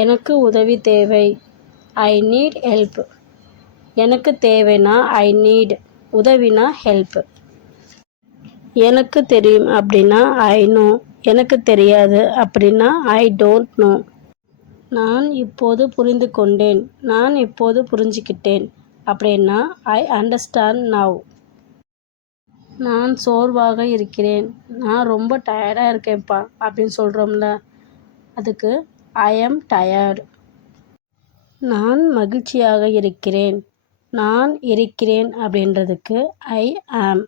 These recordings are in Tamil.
எனக்கு உதவி தேவை. I need help. எனக்கு தேவைனா ஐ நீட், உதவினா ஹெல்ப். எனக்கு தெரியும் அப்படின்னா ஐ நோ, எனக்கு தெரியாது அப்படின்னா ஐ டோன்ட் நோ. நான் இப்போது புரிந்து கொண்டேன், நான் இப்போது புரிஞ்சுக்கிட்டேன் அப்படின்னா ஐ அண்டர்ஸ்டாண்ட் நவ். நான் சோர்வாக இருக்கிறேன், நான் ரொம்ப டயர்டாக இருக்கேன்ப்பா அப்படின்னு சொல்கிறோம்ல, அதுக்கு ஐ எம் டயர்டு. நான் மகிழ்ச்சியாக இருக்கிறேன், நான் இருக்கிறேன் அப்படின்றதுக்கு ஐ ஆம்.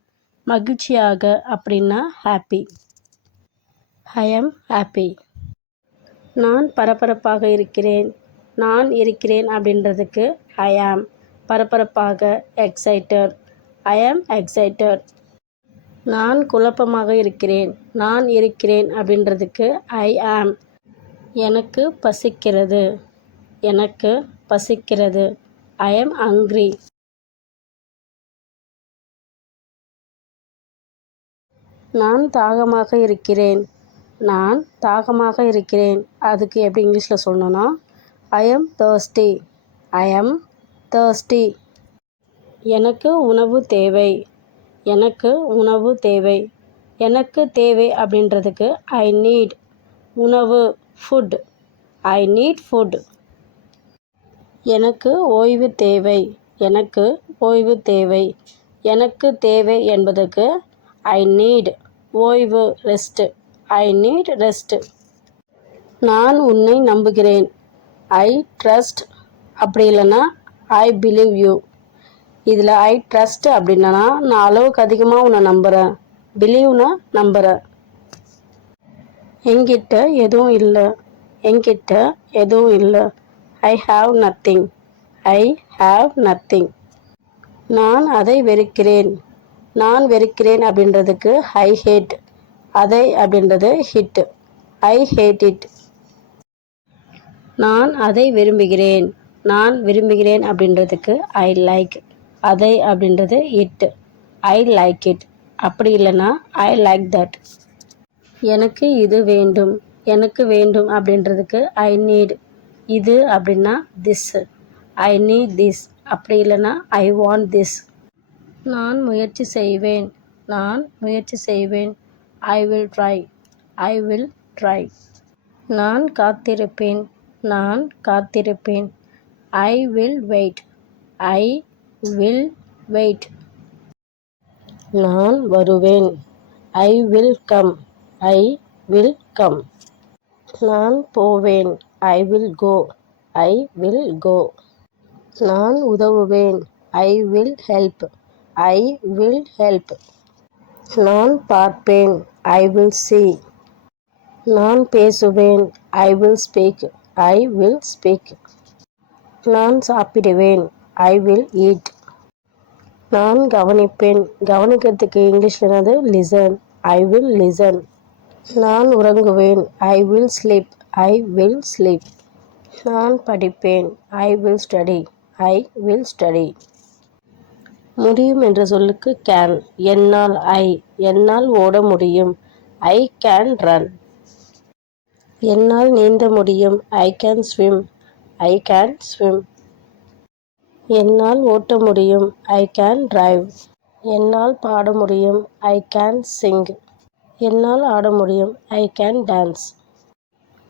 மகிழ்ச்சியாக அப்படின்னா ஹாப்பி, ஐ எம் ஹாப்பி. நான் பரபரப்பாக இருக்கிறேன், நான் இருக்கிறேன் அப்படின்றதுக்கு ஐ ஆம். பரபரப்பாக எக்ஸைட்டட், ஐ ஆம் எக்ஸைட்டட். நான் குழப்பமாக இருக்கிறேன், நான் இருக்கிறேன் அப்படின்றதுக்கு ஐ ஆம். எனக்கு பசிக்கிறது, எனக்கு பசிக்கிறது, ஐ ஆம் ஹங்க்ரி. நான் தாகமாக இருக்கிறேன், நான் தாகமாக இருக்கிறேன், அதுக்கு எப்படி இங்கிலீஷில் சொல்லணும்னா I am thirsty, I am thirsty. எனக்கு உணவு தேவை, எனக்கு உணவு தேவை, எனக்கு தேவை அப்படின்றதுக்கு ஐ நீட், உணவு ஃபுட், ஐ நீட் ஃபுட். எனக்கு ஓய்வு தேவை, எனக்கு ஓய்வு தேவை, எனக்கு தேவை என்பதற்கு ஐ நீட் ஓய்வு, ரெஸ்ட், ஐ நீட் ரெஸ்ட். நான் உன்னை நம்புகிறேன், ஐ ட்ரஸ்ட். அப்படி இல்லைன்னா ஐ பிலீவ் யூ. இதில் ஐ ட்ரஸ்ட் அப்படின்னா நான் அளவுக்கு அதிகமாக உன்னை நம்புகிறேன், பிலீவ்னா நம்புகிறேன். என்கிட்ட எதுவும் இல்லை, என்கிட்ட எதுவும் இல்லை, I have nothing, I have nothing. நான் அதை வெறுக்கிறேன், நான் வெறுக்கிறேன் அப்படின்றதுக்கு ஐ ஹேட், அதை அப்படின்றது ஹிட், ஐ ஹேட் இட். நான் அதை விரும்புகிறேன், நான் விரும்புகிறேன் அப்படின்றதுக்கு ஐ லைக், அதை அப்படின்றது இட், ஐ லைக் இட். அப்படி இல்லைன்னா ஐ லைக் தட். எனக்கு இது வேண்டும், எனக்கு வேண்டும் அப்படின்றதுக்கு ஐ நீட், இது அப்படின்னா திஸ், ஐ நீட் திஸ். அப்படி இல்லைன்னா ஐ வாண்ட் திஸ். நான் முயற்சி செய்வேன், நான் முயற்சி செய்வேன், I will try, I will try. நான் காத்திருப்பேன், நான் காத்திருப்பேன், I will wait, I will wait. நான் வருவேன், I will come, I will come. நான் போவேன், I will go, I will go. நான் உதவுவேன், I will help, I will help. நான் பார்ப்பேன், ஐ வில் see. நான் பேசுவேன், I will speak, I will speak. நான் சாப்பிடுவேன், ஐ வில் ஈட். நான் கவனிப்பேன், கவனிக்கிறதுக்கு இங்கிலீஷில் என்னது லிசன், ஐ வில் லிசன். நான் உறங்குவேன், I will sleep, I will sleep. நான் படிப்பேன், I will study, I will study. முடியும் என்ற சொல்லுக்கு கேன், என்னால் ஐ, என்னால் ஓட முடியும், ஐ கேன் ரன். என்னால் நீந்த முடியும், I can swim, I can swim. என்னால் ஓட்ட முடியும், ஐ கேன் டிரைவ். என்னால் பாட முடியும், ஐ கேன் சிங். என்னால் ஆட முடியும், ஐ கேன் டான்ஸ்.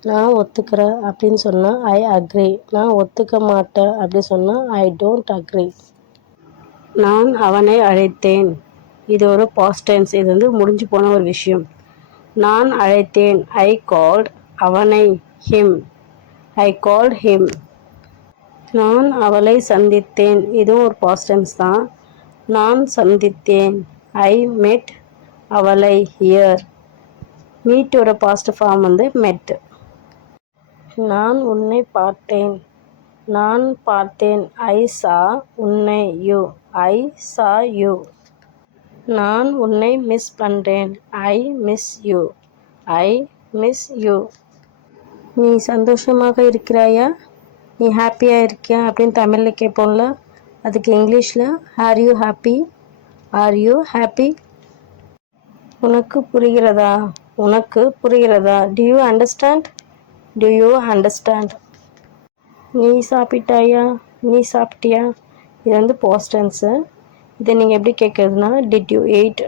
நான் ஒத்துக்கிறேன் அப்படின்னு சொன்னால் ஐ அக்ரி, நான் ஒத்துக்க மாட்டேன் அப்படி சொன்னால் ஐ டோன்ட் அக்ரி. நான் அவனை அழைத்தேன், இது ஒரு பாஸ்ட் டென்ஸ், இது முடிஞ்சு போன ஒரு விஷயம். நான் அழைத்தேன், ஐ கால்ட், அவனை ஹிம், ஐ கால்ட் ஹிம். நான் அவளை சந்தித்தேன், இதுவும் ஒரு பாஸ்ட் டென்ஸ் தான். நான் சந்தித்தேன், ஐ மெட் அவளை ஹியர். மீட்டோட பாஸ்ட் ஃபார்ம் மெட். நான் உன்னை பார்த்தேன், நான் பார்த்தேன், ஐ சா உன்னை யூ, ஐ சா யூ. நான் உன்னை மிஸ் பண்ணுறேன், I miss you, I miss you. நீ சந்தோஷமாக இருக்கிறாயா, நீ ஹாப்பியாக இருக்கியா அப்படின்னு தமிழில் கேட்போம்ல, அதுக்கு இங்கிலீஷில் are you happy, are you happy. உனக்கு புரிகிறதா, உனக்கு புரிகிறதா, to you understand, to you understand. நீ சாப்பிட்டாயா, நீ சாப்பிட்டியா, இது வந்து பாஸ்ட் டென்ஸு. இதை நீங்கள் எப்படி கேட்குறதுனா did you eat,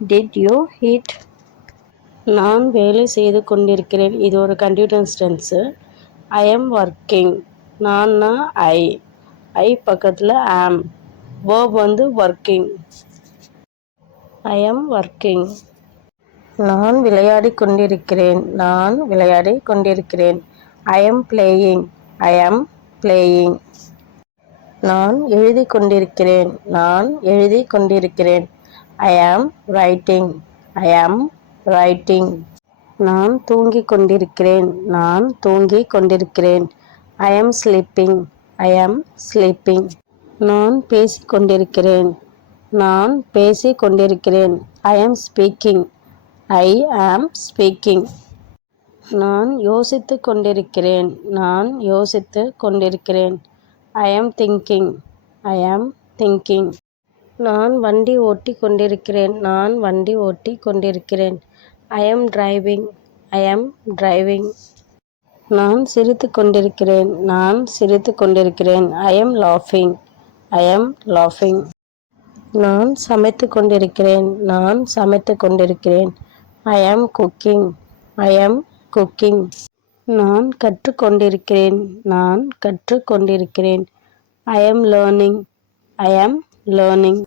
did you eat. நான் வேலை செய்து கொண்டிருக்கிறேன், இது ஒரு continuous tense. I am working, நான்னா ஐ பக்கத்தில் ஆம், வேர்ப் வந்து ஒர்க்கிங். I am working. நான் விளையாடி கொண்டிருக்கிறேன், நான் விளையாடி கொண்டிருக்கிறேன். I am playing, I am playing. நான் எழுதி கொண்டிருக்கிறேன், நான் எழுதி கொண்டிருக்கிறேன். ஐ ஆம் ரைட்டிங், ஐ ஆம் ரைட்டிங். நான் தூங்கிக் கொண்டிருக்கிறேன், நான் தூங்கிக் கொண்டிருக்கிறேன். ஐ ஆம் ஸ்லீப்பிங், ஐ ஆம் ஸ்லீப்பிங். நான் பேசிக் கொண்டிருக்கிறேன், நான் பேசிக் கொண்டிருக்கிறேன். ஐ am speaking, I am speaking. நான் யோசித்து கொண்டிருக்கிறேன், நான் யோசித்து கொண்டிருக்கிறேன். ஐ ஆம் திங்கிங், ஐ ஆம் திங்கிங். நான் வண்டி ஓட்டி கொண்டிருக்கிறேன், நான் வண்டி ஓட்டி கொண்டிருக்கிறேன். ஐ ஆம் டிரைவிங், ஐ ஆம் டிரைவிங். நான் சிரித்து கொண்டிருக்கிறேன், நான் சிரித்து கொண்டிருக்கிறேன். ஐ ஆம் லாஃபிங், ஐ ஆம் லாஃபிங். நான் சமைத்து கொண்டிருக்கிறேன், நான் சமைத்து கொண்டிருக்கிறேன். ஐ ஆம் குக்கிங், ஐ ஆம் குக்கிங். நான் கற்றுக்கொண்டிருக்கிறேன், நான் கற்றுக்கொண்டிருக்கிறேன். ஐ ஆம் லேர்னிங், ஐ ஆம் லேர்னிங்.